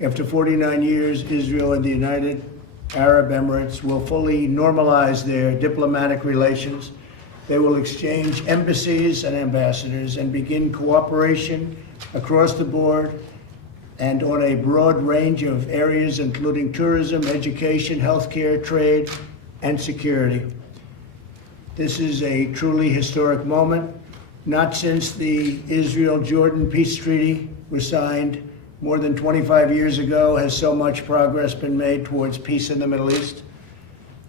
After 49 years, Israel and the United Arab Emirates will fully normalize their diplomatic relations. They will exchange embassies and ambassadors and begin cooperation across the board and on a broad range of areas, including tourism, education, healthcare, trade, and security. This is a truly historic moment. Not since the Israel-Jordan peace treaty was signed more than 25 years ago has so much progress been made towards peace in the Middle East.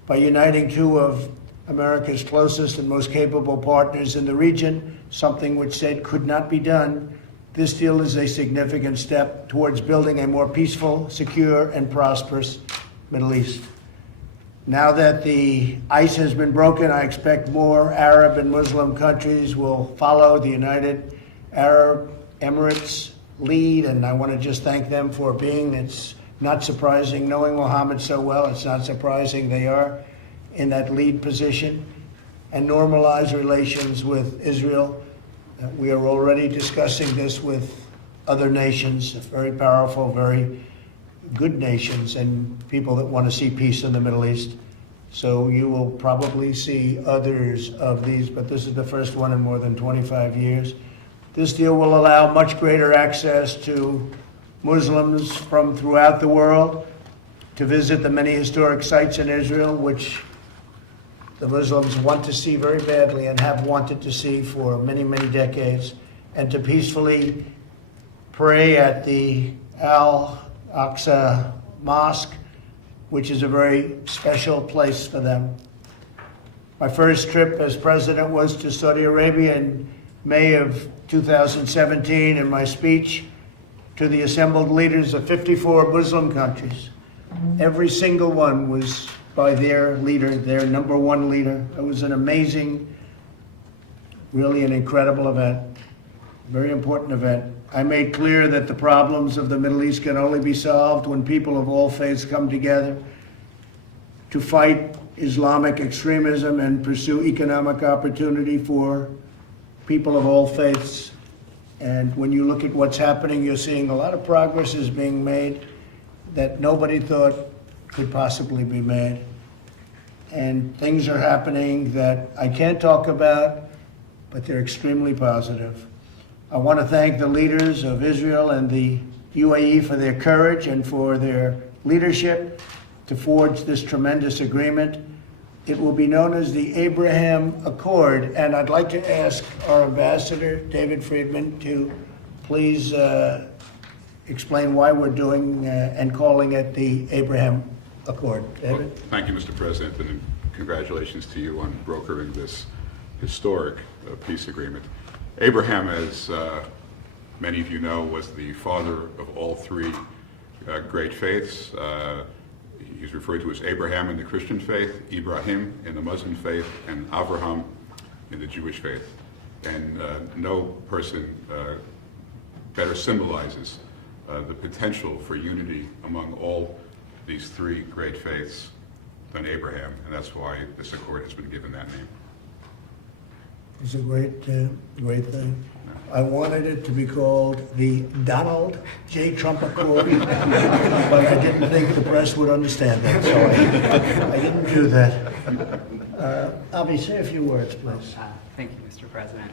By uniting two of America's closest and most capable partners in the region, something which said could not be done, this deal is a significant step towards building a more peaceful, secure, and prosperous Middle East. Now that the ice has been broken, I expect more Arab and Muslim countries will follow the United Arab Emirates lead, and I want to just thank them for being. It's not surprising, knowing Mohammed so well, it's not surprising they are in that lead position, and normalize relations with Israel. We are already discussing this with other nations, very powerful, very good nations, and people that want to see peace in the Middle East. So you will probably see others of these, but this is the first one in more than 25 years. This deal will allow much greater access to Muslims from throughout the world to visit the many historic sites in Israel, which the Muslims want to see very badly and have wanted to see for many, many decades, and to peacefully pray at the Al-Aqsa Mosque, which is a very special place for them. My first trip as president was to Saudi Arabia in May of 2017, and my speech to the assembled leaders of 54 Muslim countries. Every single one was by their leader, their number one leader. It was an amazing, really an incredible event, very important event. I made clear that the problems of the Middle East can only be solved when people of all faiths come together to fight Islamic extremism and pursue economic opportunity for people of all faiths. And when you look at what's happening, you're seeing a lot of progress is being made that nobody thought could possibly be made. And things are happening that I can't talk about, but they're extremely positive. I want to thank the leaders of Israel and the UAE for their courage and for their leadership to forge this tremendous agreement. It will be known as the Abraham Accord, and I'd like to ask our ambassador, David Friedman, to please explain why we're doing and calling it the Abraham Accord. David? Well, thank you, Mr. President, and congratulations to you on brokering this historic peace agreement. Abraham, as many of you know, was the father of all three great faiths. He's referred to as Abraham in the Christian faith, Ibrahim in the Muslim faith, and Avraham in the Jewish faith. And no person better symbolizes the potential for unity among all these three great faiths than Abraham, and that's why this accord has been given that name. It's a great thing. I wanted it to be called the Donald J. Trump Accord, but I didn't think the press would understand that, so I didn't do that. Avi, say a few words, please. Thank you, Mr. President.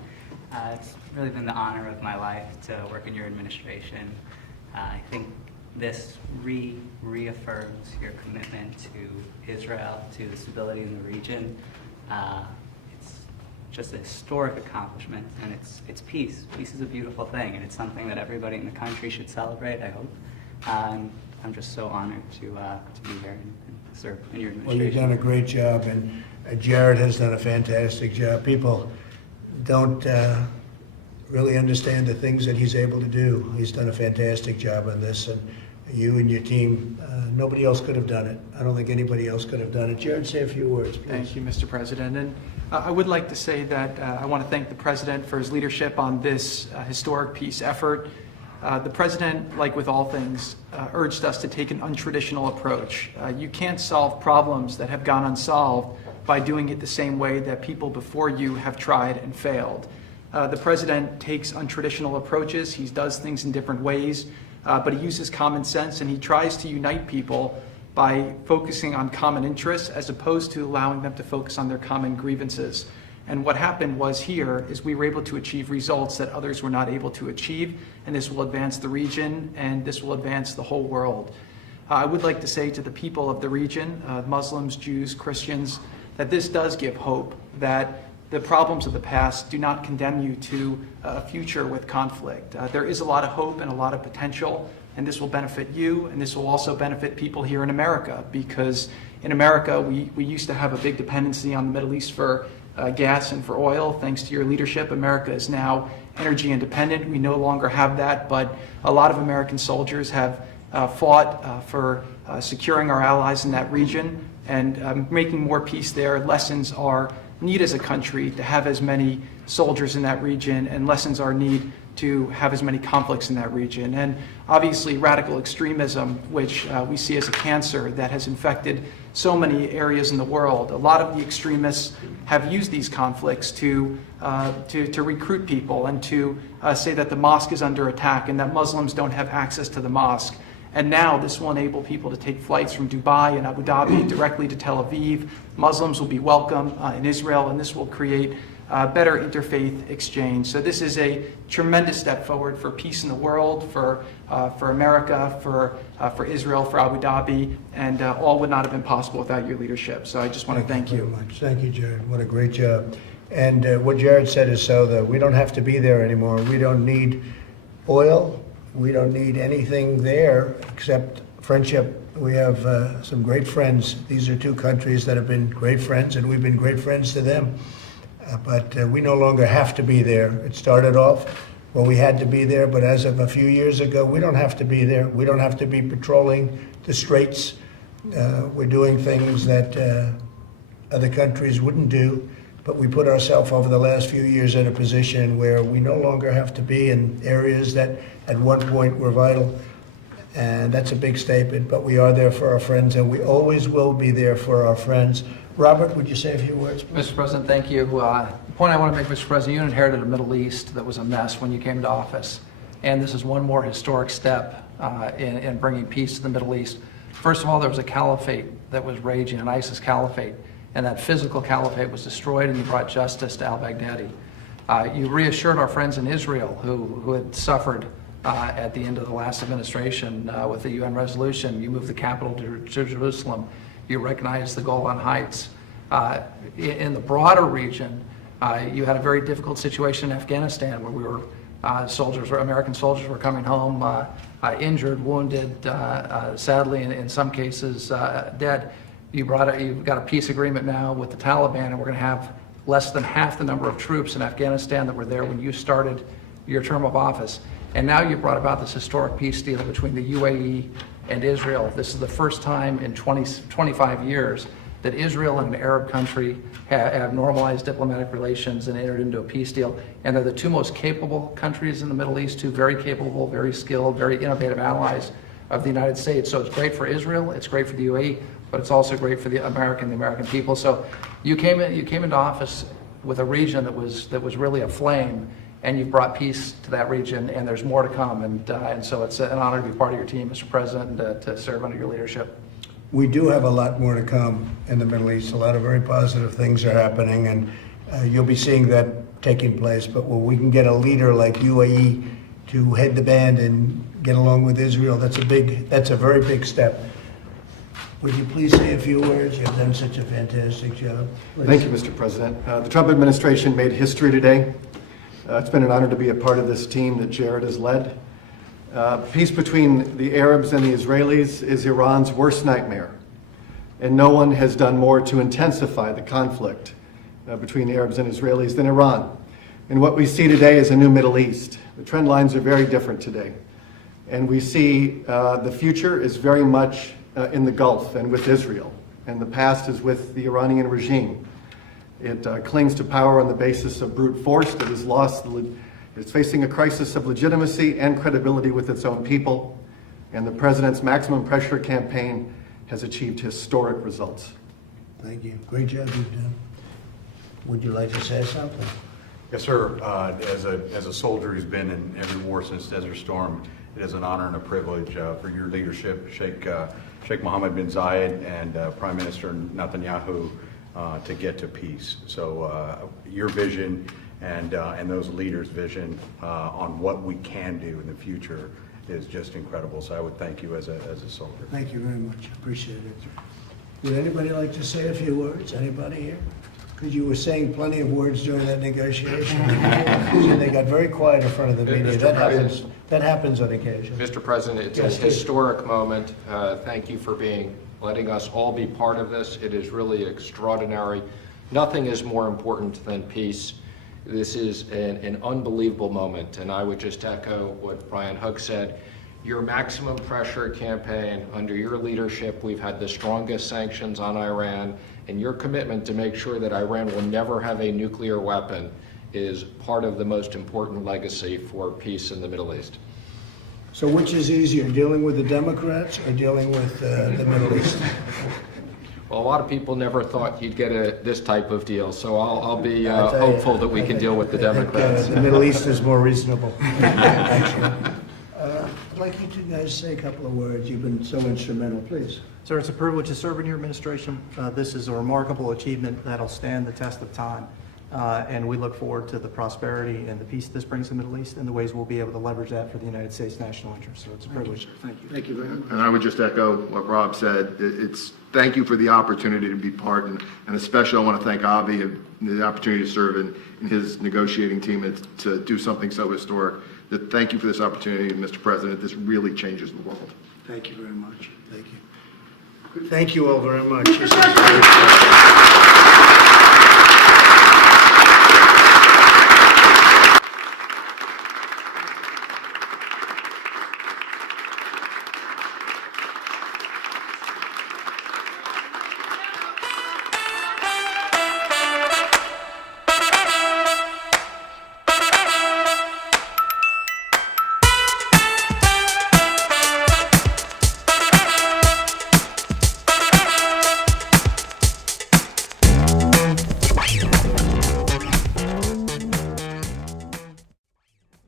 It's really been the honor of my life to work in your administration. I think this reaffirms your commitment to Israel, to the stability in the region. It's just a historic accomplishment, and it's peace. Peace is a beautiful thing, and it's something that everybody in the country should celebrate, I hope. I'm just so honored to be here and serve in your administration. Well, you've done a great job, and Jared has done a fantastic job. People don't really understand the things that he's able to do. He's done a fantastic job on this, and you and your team, nobody else could have done it. I don't think anybody else could have done it. Jared, say a few words, please. Thank you, Mr. President. And I would like to say that I want to thank the President for his leadership on this historic peace effort. The President, like with all things, urged us to take an untraditional approach. You can't solve problems that have gone unsolved by doing it the same way that people before you have tried and failed. The President takes untraditional approaches. He does things in different ways. but he uses common sense and he tries to unite people by focusing on common interests as opposed to allowing them to focus on their common grievances. And what happened was here is we were able to achieve results that others were not able to achieve, and this will advance the region and this will advance the whole world. I would like to say to the people of the region, Muslims, Jews, Christians, that this does give hope, that the problems of the past do not condemn you to a future with conflict. There is a lot of hope and a lot of potential, and this will benefit you, and this will also benefit people here in America, because in America we used to have a big dependency on the Middle East for gas and for oil. Thanks to your leadership, America is now energy independent. We no longer have that, but a lot of American soldiers have fought for securing our allies in that region and making more peace there. Lessons our need as a country to have as many soldiers in that region, and lessons our need to have as many conflicts in that region. And obviously radical extremism, which we see as a cancer that has infected so many areas in the world. A lot of the extremists have used these conflicts to recruit people and to say that the mosque is under attack and that Muslims don't have access to the mosque. And now this will enable people to take flights from Dubai and Abu Dhabi directly to Tel Aviv. Muslims will be welcome in Israel, and this will create better interfaith exchange. So this is a tremendous step forward for peace in the world, for America, for Israel, for Abu Dhabi, and all would not have been possible without your leadership. So I just want to thank you. Very much. Thank you, Jared. What a great job. And what Jared said is so that we don't have to be there anymore. We don't need oil. We don't need anything there except friendship. We have some great friends. These are two countries that have been great friends, and we've been great friends to them. But we no longer have to be there. It started off when we had to be there, but as of a few years ago, we don't have to be there. We don't have to be patrolling the straits. We're doing things that other countries wouldn't do, but we put ourselves over the last few years in a position where we no longer have to be in areas that at one point were vital. And that's a big statement, but we are there for our friends, and we always will be there for our friends. Robert, would you say a few words, please? Mr. President, thank you. The point I want to make, Mr. President, you inherited a Middle East that was a mess when you came to office, and this is one more historic step in bringing peace to the Middle East. First of all, there was a caliphate that was raging, an ISIS caliphate, and that physical caliphate was destroyed, and you brought justice to al-Baghdadi. You reassured our friends in Israel who had suffered at the end of the last administration with the UN resolution. You moved the capital to Jerusalem. You recognized the Golan Heights. In the broader region, you had a very difficult situation in Afghanistan where we were American soldiers were coming home injured, wounded, sadly in some cases dead. You've got a peace agreement now with the Taliban, and we're going to have less than half the number of troops in Afghanistan that were there when you started your term of office. And now you've brought about this historic peace deal between the UAE and Israel. This is the first time in 25 years that Israel and an Arab country have normalized diplomatic relations and entered into a peace deal. And they're the two most capable countries in the Middle East, two very capable, very skilled, very innovative allies of the United States. So it's great for Israel, it's great for the UAE, but it's also great for the American people. So you came into office with a region that was really aflame, and you've brought peace to that region, and there's more to come. And so it's an honor to be part of your team, Mr. President, and to serve under your leadership. We do have a lot more to come in the Middle East. A lot of very positive things are happening, and you'll be seeing that taking place. But when we can get a leader like UAE to head the band and get along with Israel, that's a very big step. Would you please say a few words? You've done such a fantastic job. Thank you, Mr. President. The Trump administration made history today. It's been an honor to be a part of this team that Jared has led. Peace between the Arabs and the Israelis is Iran's worst nightmare, and no one has done more to intensify the conflict between the Arabs and Israelis than Iran. And what we see today is a new Middle East. The trend lines are very different today, and we see the future is very much in the Gulf and with Israel, and the past is with the Iranian regime. It clings to power on the basis of brute force that has lost it's facing a crisis of legitimacy and credibility with its own people, and the president's maximum pressure campaign has achieved historic results. Thank you. Great job you've done. Would you like to say something? Yes, sir. As a soldier who's been in every war since Desert Storm, It is an honor and a privilege for your leadership, Sheikh Mohammed bin Zayed and Prime Minister Netanyahu, to get to peace. So your vision and those leaders' vision on what we can do in the future is just incredible. So I would thank you as a soldier. Thank you very much. Appreciate it. Would anybody like to say a few words? Anybody here? Because you were saying plenty of words during that negotiation. And they got very quiet in front of the media. That happens on occasion. Mr. President, it's Yes, a historic moment. Thank you for letting us all be part of this. It is really extraordinary. Nothing is more important than peace. This is an unbelievable moment, and I would just echo what Brian Hook said. Your maximum pressure campaign, under your leadership, we've had the strongest sanctions on Iran, and your commitment to make sure that Iran will never have a nuclear weapon is part of the most important legacy for peace in the Middle East. So which is easier, dealing with the Democrats or dealing with the Middle East? Well, a lot of people never thought you'd get this type of deal, so I'll be I'll tell you, hopeful that we can deal with the I think, Democrats. the Middle East is more reasonable, actually. I'd like you two guys to say a couple of words. You've been so instrumental, please. Sir, it's a privilege to serve in your administration. This is a remarkable achievement that'll stand the test of time. And we look forward to the prosperity and the peace this brings to the Middle East and the ways we'll be able to leverage that for the United States national interest. So it's a privilege. Thank you. Thank you very much. And I would just echo what Rob said. Thank you for the opportunity to be part, and especially I want to thank Avi and the opportunity to serve in his negotiating team and to do something so historic. Thank you for this opportunity, Mr. President. This really changes the world. Thank you very much. Thank you. Thank you all very much.